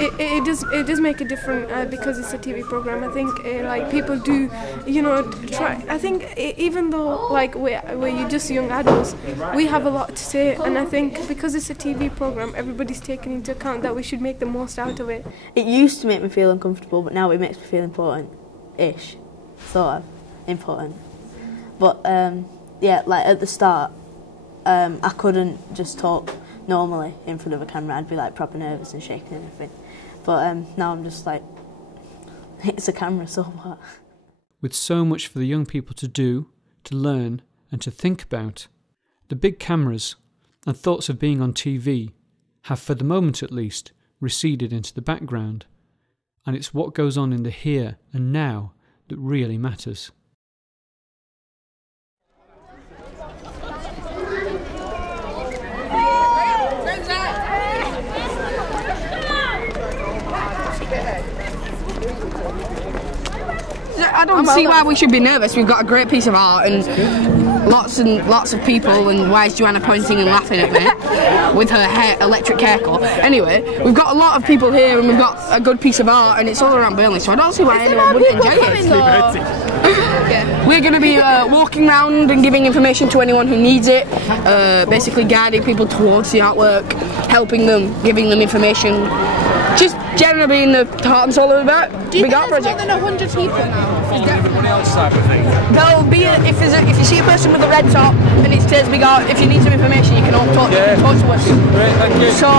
it does make a difference because it's a TV program. I think like people do, try. I think even though like we're just young adults, we have a lot to say, and I think because it's a TV program, everybody's taken into account that we should make the most out of it. It used to make me feel uncomfortable, but now it makes me feel important-ish, sort of important. But yeah, like at the start, I couldn't just talk normally in front of a camera. I'd be like proper nervous and shaking and everything. But now I'm just like, it's a camera, so what? With so much for the young people to do, to learn and to think about, the big cameras and thoughts of being on TV have, for the moment at least, receded into the background, and it's what goes on in the here and now that really matters. I don't see why we should be nervous. We've got a great piece of art and lots of people, and why is Joanna pointing and laughing at me with her electric haircut? Anyway, we've got a lot of people here and we've got a good piece of art and it's all around Burnley, so I don't see why anyone wouldn't enjoy it. We're going to be walking around and giving information to anyone who needs it, basically guiding people towards the artwork, helping them, giving them information. Just generally being the heart and soul of the big art project. Do you think there's more than 100 people now? Everyone else type of thing. There'll be if you see a person with a red top and it says big art, if you need some information you can all talk to us. Great, thank you. So,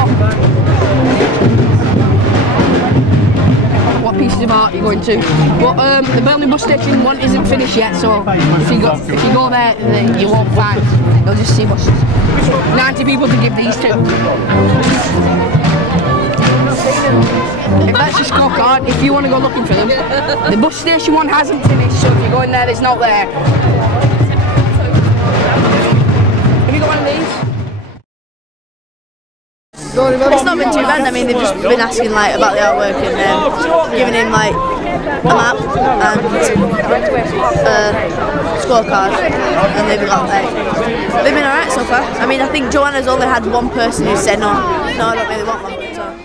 what pieces of art are you going to? But the Burnley bus station one isn't finished yet, so if you go there, then you won't find. You'll just see buses. 90 people to give these to. If that's your scorecard, if you want to go looking for them, the bus station one hasn't finished, so if you go in there, it's not there. Have you got one of these? It's not been too bad. I mean, they've just been asking like about the artwork and giving him like a map and scorecard, and they've been alright so far. I mean, I think Joanna's only had one person who said no, I don't really want one. So.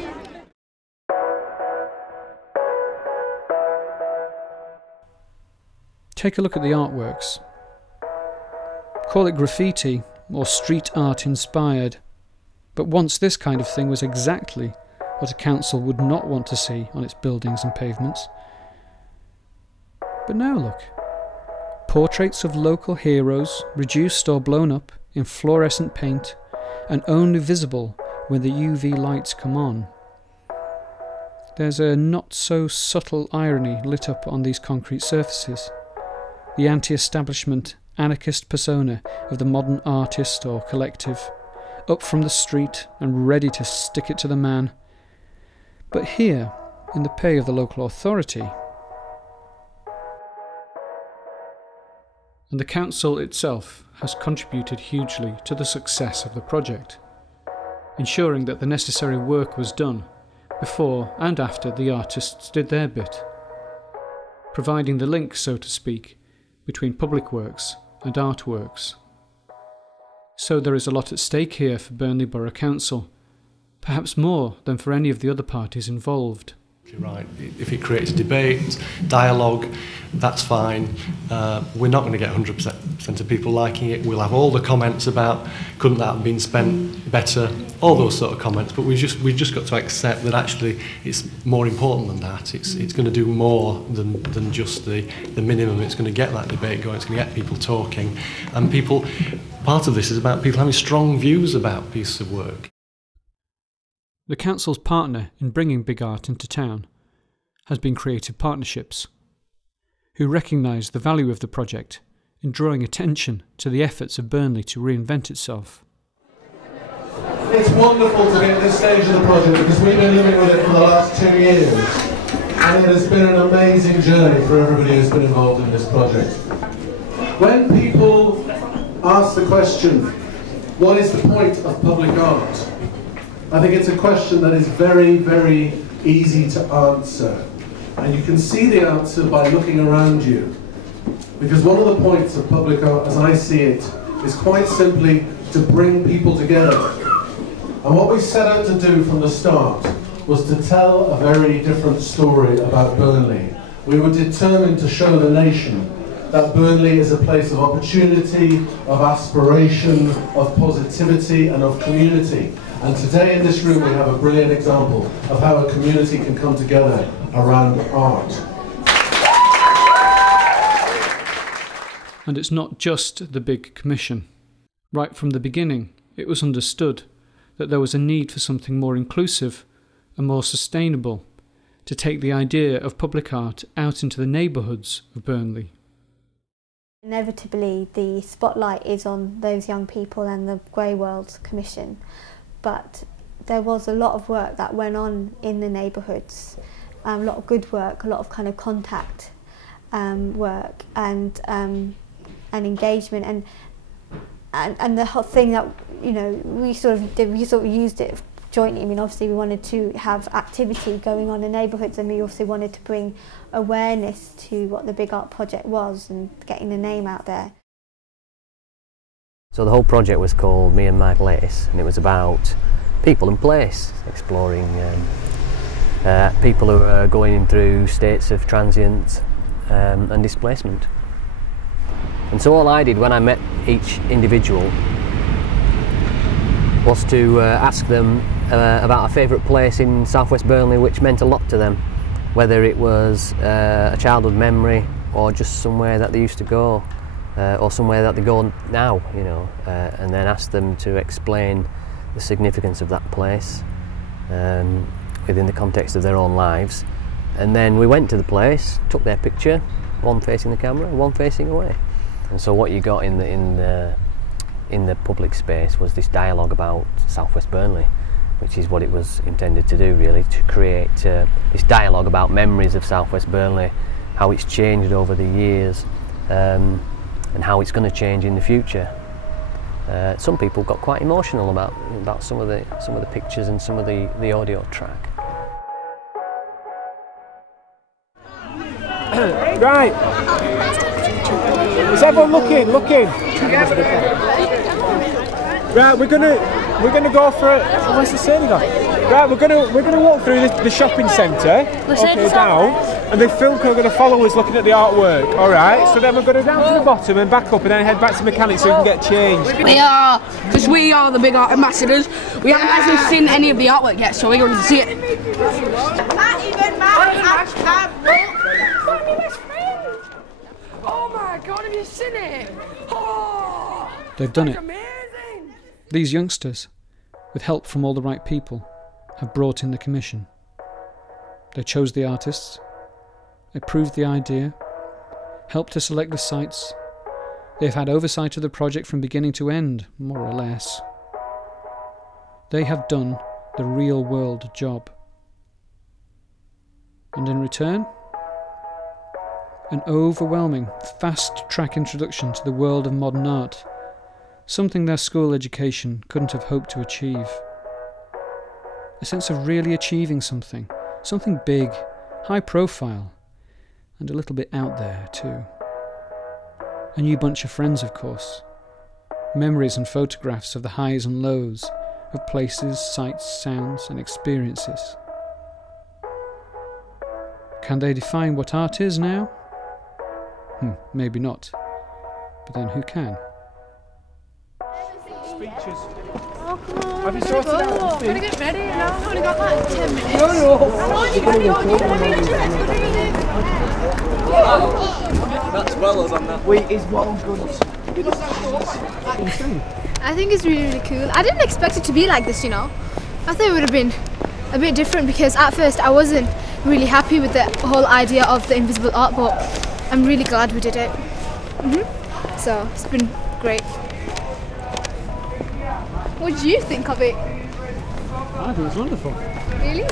Take a look at the artworks. Call it graffiti or street art inspired, but once this kind of thing was exactly what a council would not want to see on its buildings and pavements. But now look. Portraits of local heroes, reduced or blown up in fluorescent paint and only visible when the UV lights come on. There's a not so subtle irony lit up on these concrete surfaces. The anti-establishment, anarchist persona of the modern artist or collective, up from the street and ready to stick it to the man. But here, in the pay of the local authority, and the council itself has contributed hugely to the success of the project, ensuring that the necessary work was done before and after the artists did their bit, providing the link, so to speak, between public works and artworks. So there is a lot at stake here for Burnley Borough Council, perhaps more than for any of the other parties involved. You're right. If it creates debate, dialogue, that's fine. We're not going to get 100% of people liking it. We'll have all the comments about couldn't that have been spent better, all those sort of comments. But we've just got to accept that actually it's more important than that. It's going to do more than just the minimum. It's going to get that debate going. It's going to get people talking, and people. Part of this is about people having strong views about pieces of work. The council's partner in bringing big art into town has been Creative Partnerships, who recognise the value of the project in drawing attention to the efforts of Burnley to reinvent itself. It's wonderful to be at this stage of the project because we've been living with it for the last 2 years, and it has been an amazing journey for everybody who's been involved in this project. When people ask the question, what is the point of public art? I think it's a question that is very, very easy to answer. And you can see the answer by looking around you. Because one of the points of public art, as I see it, is quite simply to bring people together. And what we set out to do from the start was to tell a very different story about Burnley. We were determined to show the nation that Burnley is a place of opportunity, of aspiration, of positivity and of community. And today in this room we have a brilliant example of how a community can come together around art. And it's not just the big commission. Right from the beginning, it was understood that there was a need for something more inclusive and more sustainable, to take the idea of public art out into the neighbourhoods of Burnley. Inevitably, the spotlight is on those young people and the Grey World Commission, but there was a lot of work that went on in the neighbourhoods, a lot of good work, a lot of kind of contact work and engagement, and the whole thing that, you know, we sort of used it jointly. I mean, obviously we wanted to have activity going on in neighbourhoods, and we also wanted to bring awareness to what the Big Art Project was and getting the name out there. So the whole project was called Me and My Place, and it was about people and place, exploring people who are going through states of transient and displacement. And so all I did when I met each individual was to ask them about a favourite place in southwest Burnley which meant a lot to them, whether it was a childhood memory or just somewhere that they used to go, or somewhere that they go now, you know, and then ask them to explain the significance of that place within the context of their own lives. And then we went to the place, took their picture, one facing the camera, one facing away. And so what you got in the public space was this dialogue about southwest Burnley, which is what it was intended to do, really, to create this dialogue about memories of southwest Burnley, how it's changed over the years, and how it's going to change in the future. Some people got quite emotional about some of the pictures and some of the audio track. Right. Is everyone looking? Right, we're gonna go for it. Where's the scene gone? Right, we're gonna walk through the shopping centre. Okay, down, and the film crew are gonna follow us looking at the artwork. All right. So then we're gonna down to the bottom and back up, and then head back to mechanics so we can get changed. We are the Big Art ambassadors. We haven't actually seen any of the artwork yet, so we're going to see it. Not even my hashtag. Oh my God, have you seen it? Oh, They've done it. amazing. These youngsters, with help from all the right people, have brought in the commission. They chose the artists, approved the idea, helped to select the sites. They've had oversight of the project from beginning to end, more or less. They have done the real world job. And in return, an overwhelming, fast-track introduction to the world of modern art, something their school education couldn't have hoped to achieve. A sense of really achieving something big, high profile, and a little bit out there too. A new bunch of friends, of course. Memories and photographs of the highs and lows, of places, sights, sounds and experiences. Can they define what art is now? Maybe not. But then who can? Speeches. Have you sorted out the I'm gonna get ready now. I've only got like 10 minutes. That's well as on that. Wait, is one good? I think it's really, really cool. I didn't expect it to be like this, you know. I thought it would have been a bit different because at first I wasn't really happy with the whole idea of the invisible art, but I'm really glad we did it. So it's been great. What do you think of it? I think it's wonderful. Really?